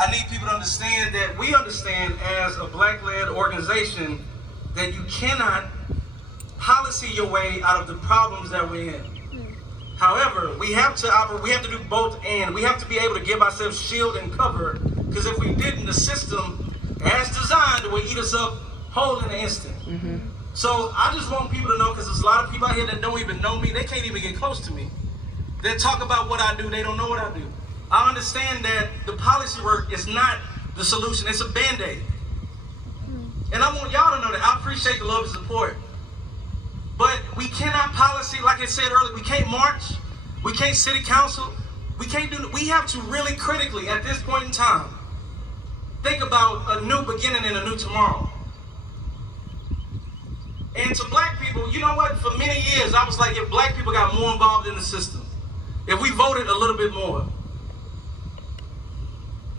I need people to understand that we understand as a black-led organization that you cannot policy your way out of the problems that we're in. However, we have to operate, we have to do both, and we have to be able to give ourselves shield and cover, because if we didn't, the system, as designed, will eat us up whole in an instant. So I just want people to know, because there's a lot of people out here that don't even know me, they can't even get close to me. They talk about what I do, they don't know what I do. I understand that the policy work is not the solution, it's a Band-Aid. And I want y'all to know that I appreciate the love and support. But we cannot policy, like I said earlier, we can't march, we can't city council, we can't do, we have to really critically, at this point in time, think about a new beginning and a new tomorrow. And to black people, you know what, for many years, I was like, if black people got more involved in the system, if we voted a little bit more,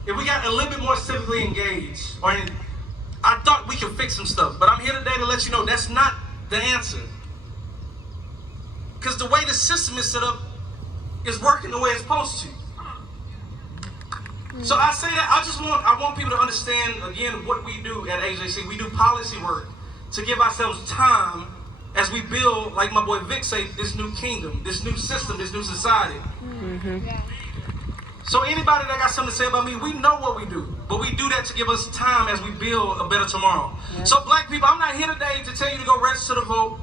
if we got a little bit more civically engaged, I thought we could fix some stuff. But I'm here today to let you know that's not the answer. Because the way the system is set up is working the way it's supposed to. So I say that I want people to understand again what we do at AJC. We do policy work to give ourselves time as we build, like my boy Vic say, this new kingdom, this new system, this new society. Yeah. So anybody that got something to say about me, we know what we do, but we do that to give us time as we build a better tomorrow. Yeah. So black people, I'm not here today to tell you to go register to vote,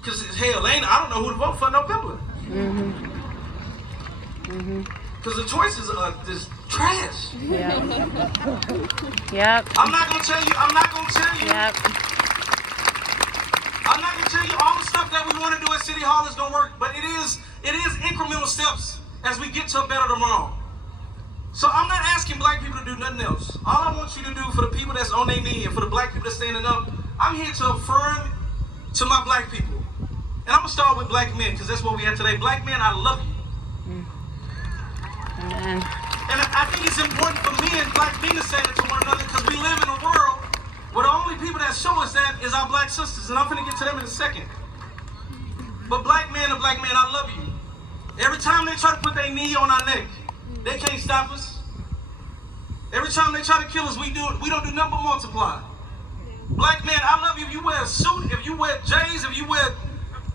because hell, I don't know who to vote for in November. Because the choices are just trash. Yep. I'm not gonna tell you. I'm not gonna tell you all the stuff that we want to do at City Hall is gonna work, but it is incremental steps as we get to a better tomorrow. So I'm not asking black people to do nothing else. All I want you to do for the people that's on their knee and for the black people that's standing up, I'm here to affirm to my black people. And I'm gonna start with black men, because that's what we have today. Black men, I love you. Amen. And I think it's important for men, black men, to say that to one another, because we live in a world where the only people that show us that is our black sisters. And I'm gonna get to them in a second. But black men and black men, I love you. Every time they try to put their knee on our neck, they can't stop us. Every time they try to kill us, we don't do nothing but multiply. Black men, I love you. If you wear a suit, if you wear J's, if you wear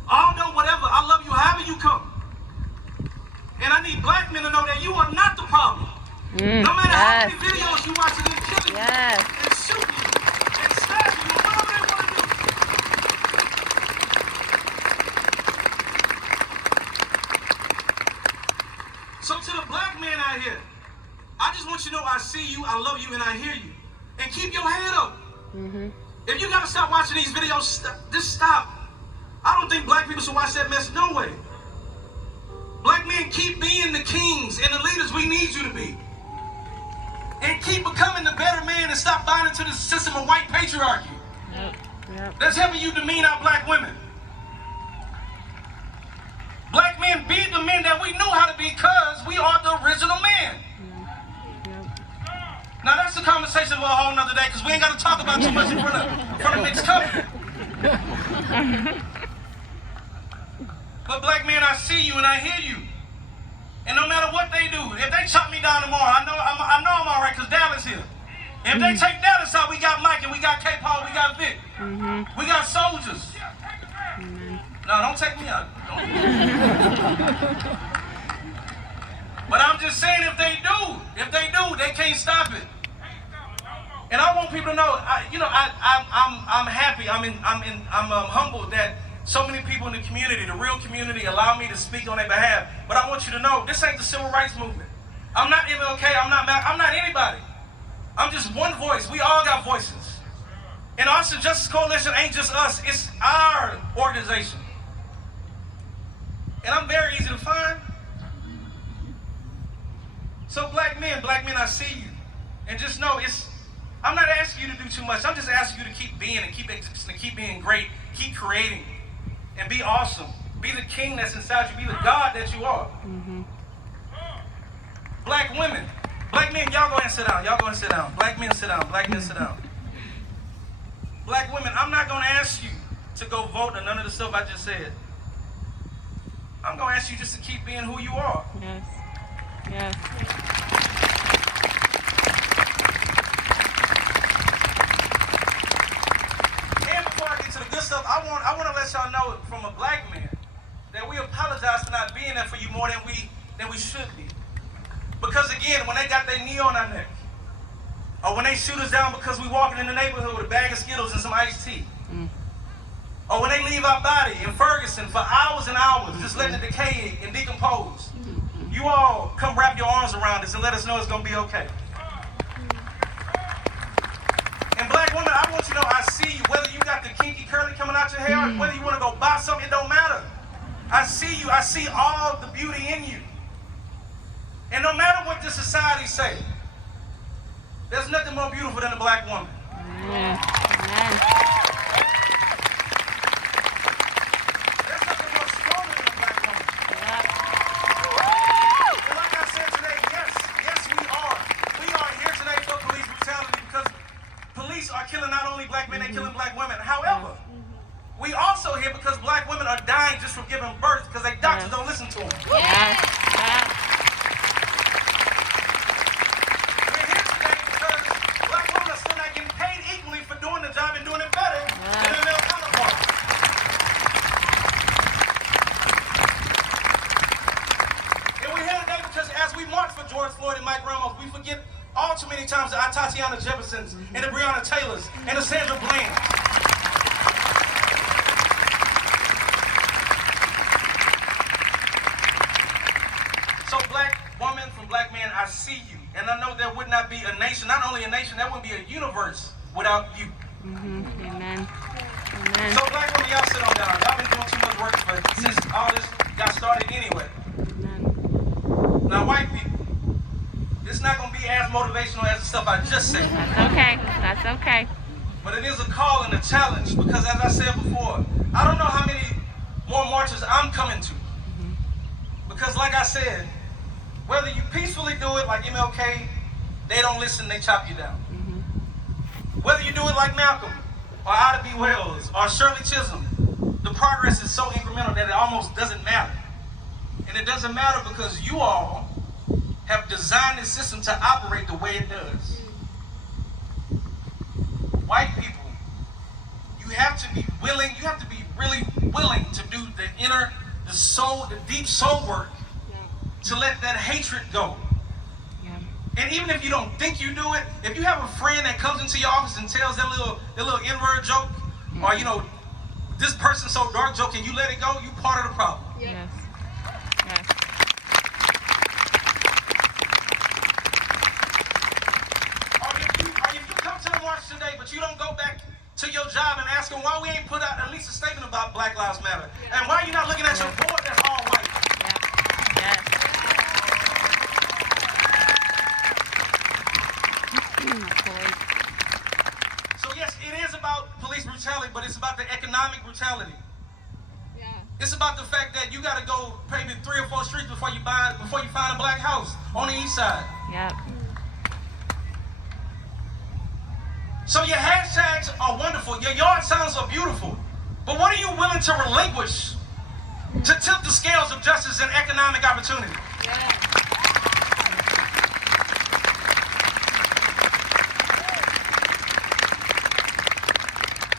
Aldo, whatever, I love you however you come. And I need black men to know that you are not the problem. No matter how many videos you watch of them killing you and shooting you and stabbing you, whatever they want to do. So to the black man out here, I just want you to know I see you, I love you, and I hear you. And keep your head up. If you gotta stop watching these videos, just stop. I don't think black people should watch that mess, no way. Black men, keep being the kings and the leaders we need you to be. And keep becoming the better man and stop buying into the system of white patriarchy. That's helping you demean our black women. Black men, be the men that we knew how to be, because we are the original man. Now that's the conversation for a whole nother day, because we ain't got to talk about too much in front of mixed company. But black men, I see you and I hear you. And no matter what they do, if they chop me down tomorrow, I know I'm all right, because Dallas here. If they take Dallas out, we got Mike and we got K-Paul, we got Vic. We got soldiers. No, don't take me out. But I'm just saying, if they do, they can't stop it. And I want people to know, I'm happy, I'm humbled that so many people in the community, the real community, allow me to speak on their behalf. But I want you to know, this ain't the civil rights movement. I'm not MLK, I'm not anybody. I'm just one voice. We all got voices. And Austin Justice Coalition ain't just us, it's our organization. And I'm very easy to find. So black men, I see you. And just know, I'm not asking you to do too much. I'm just asking you to keep being and keep existing, keep being great, keep creating, and be awesome. Be the king that's inside you. Be the God that you are. Black women, black men, y'all go ahead and sit down. Y'all go ahead and sit down. Black men, sit down. Black men, sit down. Black women, I'm not going to ask you to go vote or none of the stuff I just said. I'm going to ask you just to keep being who you are. Yes. Yes. they got their knee on our neck. Or when they shoot us down because we walking in the neighborhood with a bag of Skittles and some iced tea. Or when they leave our body in Ferguson for hours and hours, just letting it decay and decompose. You all come wrap your arms around us and let us know it's going to be okay. And black women, I want you to know I see you. Whether you got the kinky curly coming out your hair, or whether you want to go buy something, it don't matter. I see you. I see all the beauty in you. And no matter what this society say, there's nothing more beautiful than a black woman. Amen. There's nothing more stronger than a black woman. And like I said today, yes, we are. We are here today for police brutality because police are killing not only black men, they're killing black women. However, we also here because black women are dying just from giving birth because their doctors don't listen to them. We're here today because black women are still not getting paid equally for doing the job and doing it better than their male counterparts. And we're here today because as we march for George Floyd and Mike Ramos, we forget all too many times the Tatiana Jeffersons and the Breonna Taylors and the Sandra Bland. So black woman from black man, I see you. And I know there would not be a nation, not only a nation, there wouldn't be a universe without you. Amen. Amen. So black women, y'all sit on down. Y'all been doing too much work since all this got started anyway. Amen. Now white people, it's not going to be as motivational as the stuff I just said. That's okay. That's okay. But it is a call and a challenge because as I said before, I don't know how many more marches I'm coming to. Because like I said, whether you peacefully do it like MLK, they don't listen, they chop you down. Whether you do it like Malcolm, or Ida B. Wells, or Shirley Chisholm, the progress is so incremental that it almost doesn't matter. And it doesn't matter because you all have designed this system to operate the way it does. White people, you have to be willing, you have to be really willing to do the deep soul work to let that hatred go. And even if you don't think you do it, if you have a friend that comes into your office and tells that little N-word joke, or this person's so dark joke, and you let it go, you part of the problem. Yes. Yes. Or if you come to the march today, but you don't go back to your job and ask them why we ain't put out at least a statement about Black Lives Matter, and why you're not looking at your board that's all white. Yes. So yes, it is about police brutality, but it's about the economic brutality. It's about the fact that you got to go maybe 3 or 4 streets before you find a black house on the east side. Yep. So your hashtags are wonderful. Your yard signs are beautiful. But what are you willing to relinquish to tip the scales of justice and economic opportunity?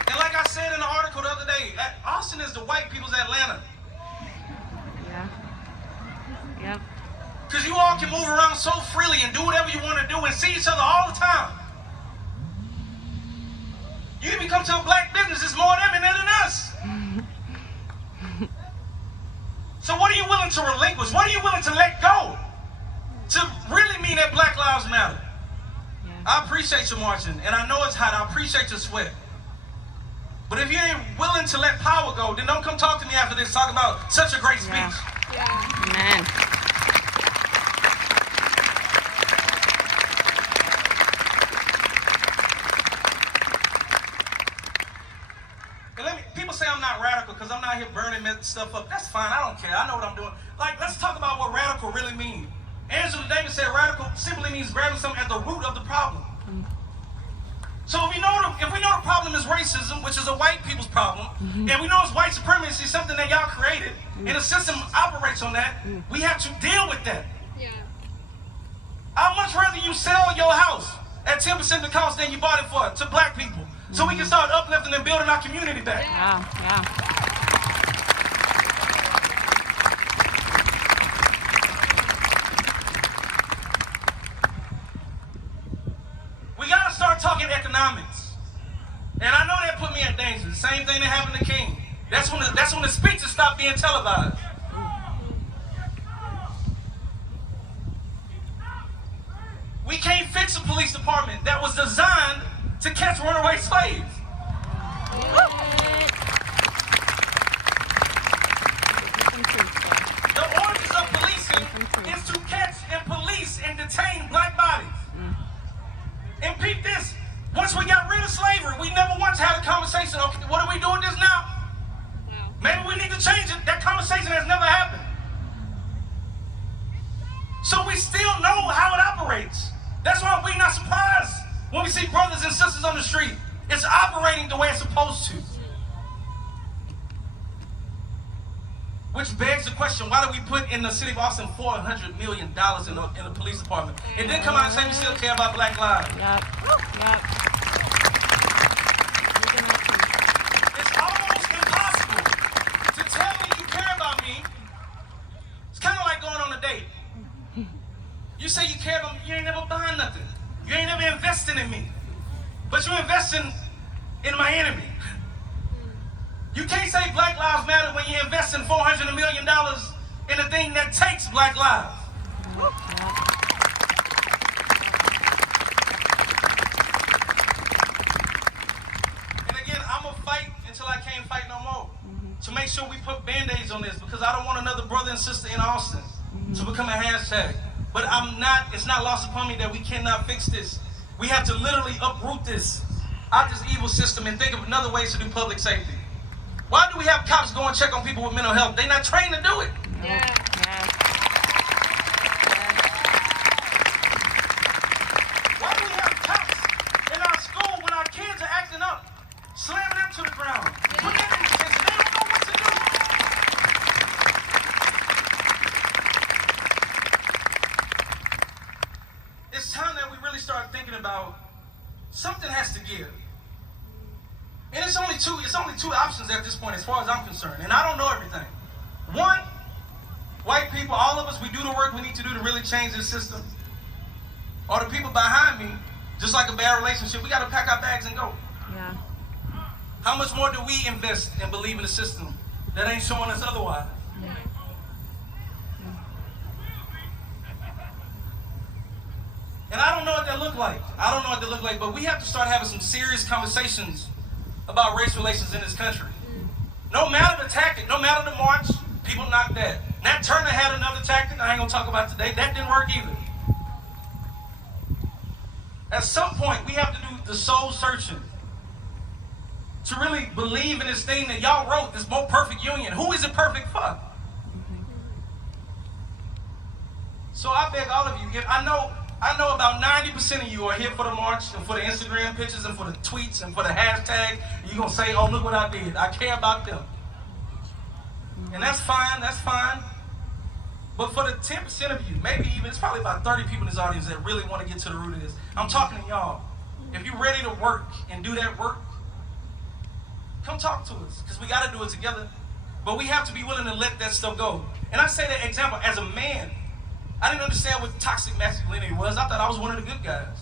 And like I said in the article the other day, Austin is the white people's Atlanta. Yeah. Yep. Because you all can move around so freely and do whatever you want to do and see each other all the time. You even come to a black business, it's more them than us. So what are you willing to relinquish? What are you willing to let go to really mean that Black Lives Matter? Yeah. I appreciate you marching, and I know it's hot. I appreciate your sweat. But if you ain't willing to let power go, then don't come talk to me after this talking about such a great speech. Amen. People say I'm not radical because I'm not here burning stuff up. That's fine. I don't care. I know what I'm doing. Like, let's talk about what radical really means. Angela Davis said radical simply means grabbing something at the root of the problem. So if we know the problem is racism, which is a white people's problem, and we know it's white supremacy, something that y'all created, and the system operates on that, we have to deal with that. I'd much rather you sell your house at 10% the cost than you bought it for to black people. So we can start uplifting and building our community back. Yeah. economics. And I know that put me at danger. The same thing that happened to King. That's when the speeches stopped being televised. We can't fix a police department that was designed to catch runaway slaves. The origins of policing is to catch and police and detain black bodies. And peep this, once we got rid of slavery, we never once had a conversation, okay, what are we doing this now? Maybe we need to change it. That conversation has never happened. So we still know how it operates. That's why we're not surprised when we see brothers and sisters on the street. It's operating the way it's supposed to. Which begs the question, why do we put in the city of Austin $400 million in the police department? It didn't come out and say we still care about black lives. Yep. It's almost impossible to tell me you care about me. It's kind of like going on a date. You say you care about me, you ain't never buying nothing. You ain't never investing in me. But you're investing in my enemy. You can't say Black Lives Matter when you're investing $400 million in a thing that takes black lives. And again, I'm going to fight until I can't fight no more. To make sure we put Band-Aids on this, because I don't want another brother and sister in Austin to become a hashtag. But it's not lost upon me that we cannot fix this. We have to literally uproot this out this evil system and think of another ways to do public safety. Why do we have cops go and check on people with mental health? They're not trained to do it. Yeah. Why do we have cops in our school when our kids are acting up, slamming them to the ground, putting them in detention? They don't know what to do. It's time that we really start thinking about something has to give. And it's only two options at this point as far as I'm concerned. And I don't know everything. One, white people, all of us, we do the work we need to do to really change this system. Or the people behind me, just like a bad relationship, we got to pack our bags and go. Yeah. How much more do we invest and believe in the system that ain't showing us otherwise? And I don't know what that look like. But we have to start having some serious conversations about race relations in this country. No matter the tactic, no matter the march, people knocked that. Nat Turner had another tactic I ain't gonna talk about today. That didn't work either. At some point, we have to do the soul searching to really believe in this thing that y'all wrote, this more perfect union. Who is it perfect for? So I beg all of you, I know about 90% of you are here for the march and for the Instagram pictures and for the tweets and for the hashtag. You're going to say, oh, look what I did. I care about them. And that's fine. But for the 10% of you, maybe even, it's probably about 30 people in this audience that really want to get to the root of this. I'm talking to y'all. If you're ready to work and do that work, come talk to us, because we got to do it together. But we have to be willing to let that stuff go. And I say that example as a man. I didn't understand what toxic masculinity was. I thought I was one of the good guys.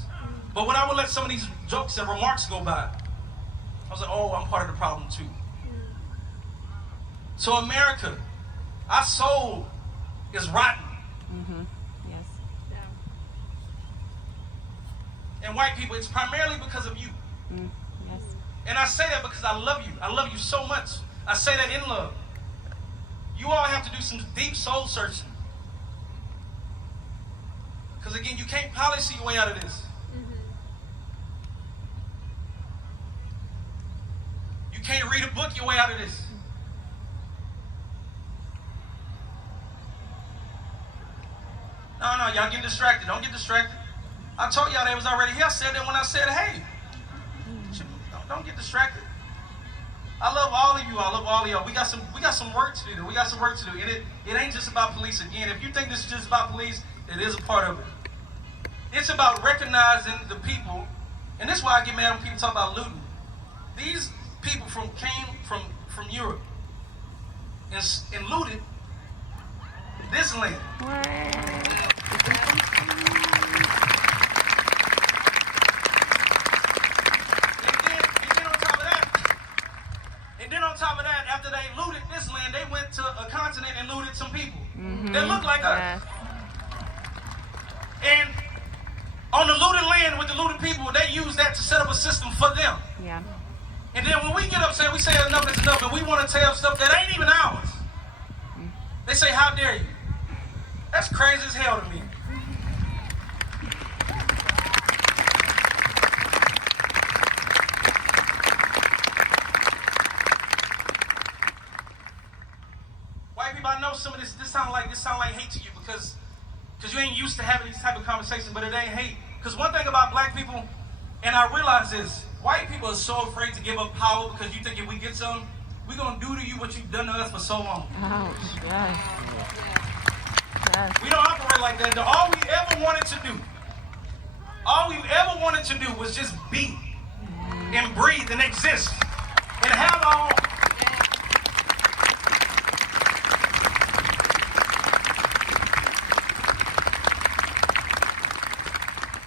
But when I would let some of these jokes and remarks go by, I was like, oh, I'm part of the problem too. So America, our soul is rotten. Yes. And white people, it's primarily because of you. Yes. And I say that because I love you. I love you so much. I say that in love. You all have to do some deep soul searching. Because again, you can't policy your way out of this. You can't read a book your way out of this. No, y'all getting distracted. Don't get distracted. I told y'all they was already here. I said that when I said, hey, don't get distracted. I love all of you. I love all of y'all. We got some work to do. And it ain't just about police again. If you think this is just about police, it is a part of it. It's about recognizing the people, and this is why I get mad when people talk about looting. These people came from Europe and looted this land. the looted land with the looted people, they use that to set up a system for them. Yeah. And then when we get upset, we say enough is enough, and we want to tell stuff that ain't even ours. They say, how dare you? That's crazy as hell to me. White people, I know some of this sound like hate to you because you ain't used to having these type of conversations, but it ain't hate. Because one thing about black people, and I realize this, white people are so afraid to give up power because you think if we get some, we're going to do to you what you've done to us for so long. Ouch. Yes. Yes. We don't operate like that. All we ever wanted to do was just be and breathe and exist and have our own.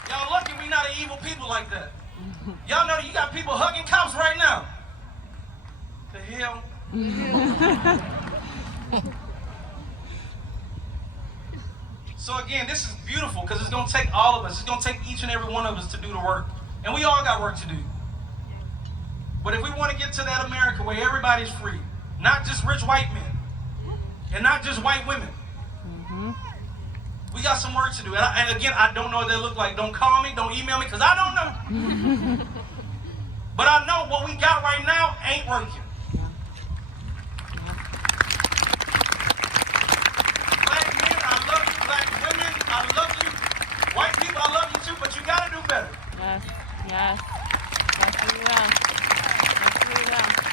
Y'all lucky we not an evil people like that. Y'all know that you got people hugging cops right now. The hell? So again, this is beautiful because it's going to take all of us. It's going to take each and every one of us to do the work. And we all got work to do. But if we want to get to that America where everybody's free, not just rich white men, and not just white women, we got some work to do. And again, I don't know what they look like. Don't call me, don't email me, because I don't know. But I know what we got right now ain't working. Black men, I love you. Black women, I love you. White people, I love you too, but you got to do better. Yes. Yes. Yes, we will. Yes, we will.